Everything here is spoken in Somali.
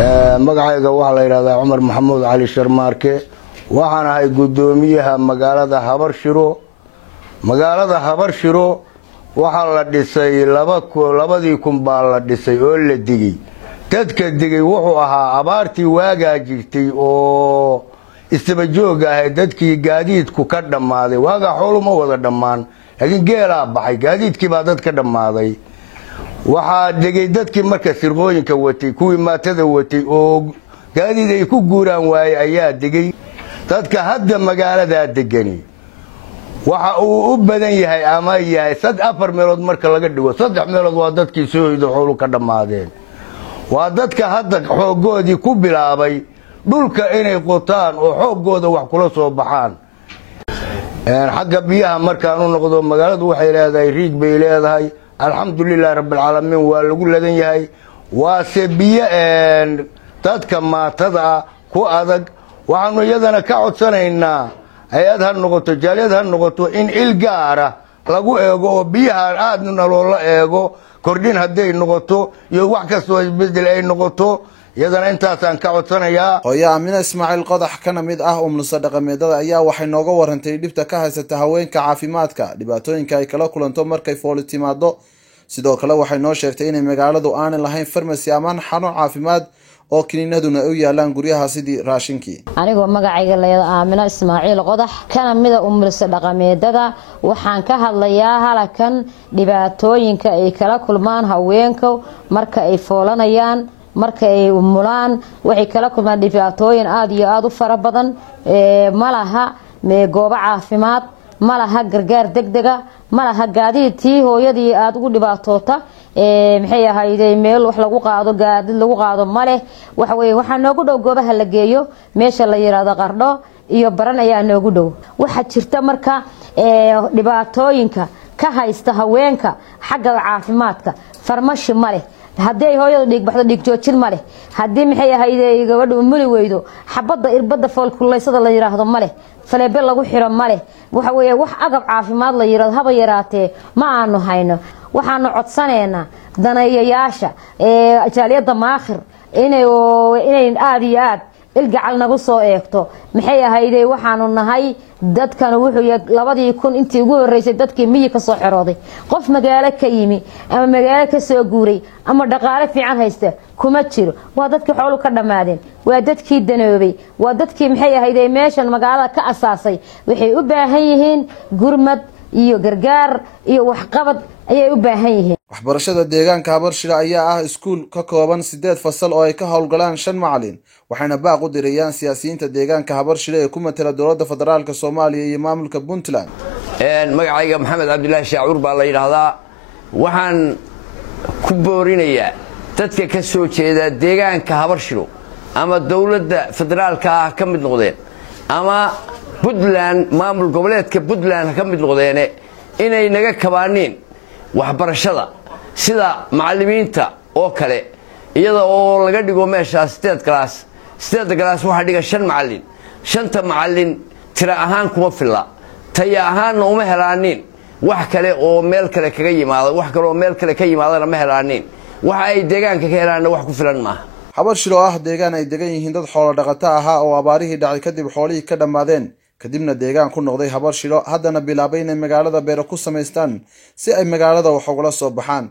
magacayga waxa la yiraahdaa Cumar Maxamuud Cali Sharmaarke waxaan ahay gudoomiyaha magaalada Habarshiro waxa la dhisay 2000 baa la dhisay oo la digay dadka digay wuxuu ahaa abaartii waaga jirtay oo istabajoog ah dadkii gaadiidku ka dhamaaday waaga xooluhu wada dhamaan laakiin geela baxay gaadiidkii baa dadka dhamaaday waxa digay dadkii marka sirqooyinka watay kuwii maatada watay oo gaadiid ay ku guuraan waay ayaa digay dadka hadda magaalada degani waxa uu u badan yahay ama yahay 4 meelood marka laga dhigo 3 meelood waa dadkii soo hido xooluhu ka dhamaadeen waa dadka hadda xoogoodii ku bilaabay dhulka inay qotaan oo xoogooda wax kula soo baxaan xagga biyaha markaan u noqdo magaaladu waxay leedahay riig bay leedahay alxamdulillah rabbil alamin waa lagu ladan yahay waa biyo dadka maatada ku adag waxaanu iyadana ka codsanaynaa hay'ad ha noqoto jaaliyad ha noqoto in il gaara lagu eego oo biyaha aadna loola eego kordhin haday noqoto iyo wax kastoo isbedel ay noqoto iyadana intaasaan ka codsanayaa hooyo Aamina Ismaaciil Qodax kana mid ah umnusa dhaqameedada ayaa waxay nooga warantay dhibta ka haysata haweenka caafimaadka dhibaatooyinka ay kala kulanto markay fool timaado sidoo kale waxay noo sheegtay in magaaladu aanay lahayn farmasi ama xarun caafimaad oo kiniinaduna u yaalaan guryaha sidii raashinkii anigoo magacayga la yiraahdo Aamina Ismaaciil Qodax kana mid ah umnusa dhaqameedada waxaan ka hadlayaa halakan dhibaatooyinka ay kala kulmaan haweenka marka ay foolanayaan marka ay umulaan waxay kala kulmaan dhibaatooyin aad iyo aad u fara badan malaha goobo caafimaad malaha gargaar degdega malaha gaadiidtii hooyadii aad ugu dhibaatoota maxay ahaayday meel wax lagu qaado gaadiid lagu qaado male waxa noogu dhow goobaha la geeyo meesha la yiraahdo Qardho iyo Baran ayaa noogu dhow waxa jirta marka dhibaatooyinka ka haysta haweenka xagga caafimaadka farmashi male haddii hooyadu dhiig baxdo dhiig joojin male haddii maxay ahaayday gabadhu umuli weydo xabada irbada foolkuleysada la yiraahdo male faleebe lagu xiro male waxa wax agab caafimaad la yiraahdo haba yaraatee ma aanu hayno waxaanu codsanaynaa danayaasha jaaliyada maakhir inay aad iyo aad ilgacal nagu soo eegto maxay ahaayday waxaanu nahay dadkan wuxuu 2000 intii ugu horeysay dadkii miyi ka soo xirooday qof magaalo ka yimi ama magaalo ka soo guuray ama dhaqaale fiican haysta kuma jiro waa dadkii xoolo ka dhamaadeen waa dadkii danoobay waa dadkii maxay ahaayday meeshan magaalada ka asaasay waxay u baahan yihiin gurmad iyo gargaar iyo waxqabad ayay u baahan yihiin waxbarashada deegaanka Habarshiro ayaa ah iskuul ka kooban 8 fasal oo ay ka howlgalaan 5 macallin waxayna baaq u dirayaan siyaasiyiinta deegaanka Habarshiro ee ku matala dowladda federaalka Soomaaliya iyo maamulka Puntland magacayga Maxamed Cabdullaahi Shaacuur baa la yiraahdaa waxaan ku boorinayaa dadka ka soo jeeda deegaanka Habarshiro ama dowladda federaalka ka mid noqdeen ama Puntland maamul goboleedka Puntland ka mid noqdeen inay naga kabaaneen waxbarashada sida macallimiinta oo kale iyada oo laga dhigo meesha 8 class waxa dhiga 5 macallin 5 macallin tira ahaan kuma filla taya ahaan uma helaanin wax kale oo meel kale kaga yimaado wax kale oo meel kale ka yimaadana ma helaanin waxa ay deegaanka ka helaan wax ku filan ma Habarshiro ah deegaan ay degan yihiin dad xoolo dhaqato ah oo abaarihii dhacay kadib xoolihii ka dhamaadeen kadibna deegaan ku noqday Habarshiro haddana bilaabay inay magaalada beero ku sameystaan si ay magaalada wax uga soo baxaan